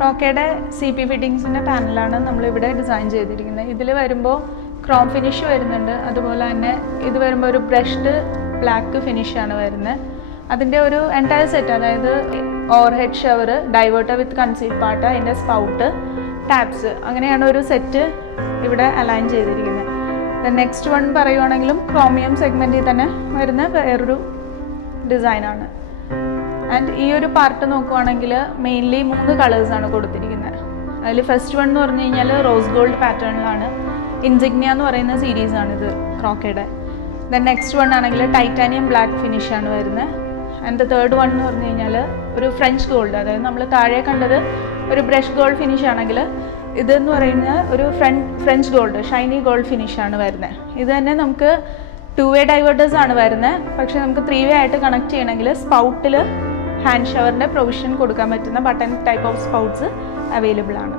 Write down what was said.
ക്രോക്കയുടെ CP ഫിറ്റിങ്സിൻ്റെ പാനലാണ് നമ്മളിവിടെ design ചെയ്തിരിക്കുന്നത്. ഇതിൽ വരുമ്പോൾ ക്രോം ഫിനിഷ് വരുന്നുണ്ട്. അതുപോലെ തന്നെ ഇത് വരുമ്പോൾ ഒരു ബ്രഷ്ഡ് ബ്ലാക്ക് ഫിനിഷാണ് വരുന്നത്. അതിൻ്റെ ഒരു എൻറ്റയർ സെറ്റ്, അതായത് ഓവർ ഹെഡ് ഷവർ, ഡൈവേർട്ടർ വിത്ത് കൺസീൽ പാർട്ട്, അതിൻ്റെ സ്പൗട്ട്, ടാപ്സ്, അങ്ങനെയാണ് ഒരു സെറ്റ് ഇവിടെ അലൈൻ ചെയ്തിരിക്കുന്നത്. നെക്സ്റ്റ് വൺ പറയുവാണെങ്കിലും ക്രോമിയം സെഗ്മെൻറ്റിൽ തന്നെ വരുന്ന വേറൊരു ഡിസൈനാണ്. ആൻഡ് ഈ ഒരു പാർട്ട് നോക്കുവാണെങ്കിൽ മെയിൻലി 3 കളേഴ്സാണ് കൊടുത്തിരിക്കുന്നത്. അതിൽ ഫസ്റ്റ് വൺ എന്ന് പറഞ്ഞു കഴിഞ്ഞാൽ റോസ് ഗോൾഡ് പാറ്റേണിലാണ്. ഇൻസിഗ്നിയ എന്ന് പറയുന്ന സീരീസാണിത് ക്രോക്കയുടെ. ദെൻ നെക്സ്റ്റ് വൺ ആണെങ്കിൽ ടൈറ്റാനിയം ബ്ലാക്ക് ഫിനിഷാണ് വരുന്നത്. ആൻഡ് തേർഡ് വൺ എന്ന് പറഞ്ഞു കഴിഞ്ഞാൽ ഒരു ഫ്രഞ്ച് ഗോൾഡ്, അതായത് നമ്മൾ താഴെ കണ്ടത് ഒരു ബ്രഷ് ഗോൾഡ് ഫിനിഷ് ആണെങ്കിൽ ഇതെന്ന് പറയുന്നത് ഒരു ഫ്രഞ്ച് ഗോൾഡ്, ഷൈനി ഗോൾഡ് ഫിനിഷാണ് വരുന്നത്. ഇത് തന്നെ നമുക്ക് 2-way ഡൈവേർട്ടേഴ്സ് ആണ് വരുന്നത്. പക്ഷേ നമുക്ക് 3-way ആയിട്ട് കണക്ട് ചെയ്യണമെങ്കിൽ സ്പൗട്ടിൽ ഹാൻഡ് ഷവറിൻ്റെ പ്രൊവിഷൻ കൊടുക്കാൻ പറ്റുന്ന ബട്ടൺ ടൈപ്പ് ഓഫ് സ്പൗട്ട്സ് അവൈലബിൾ ആണ്.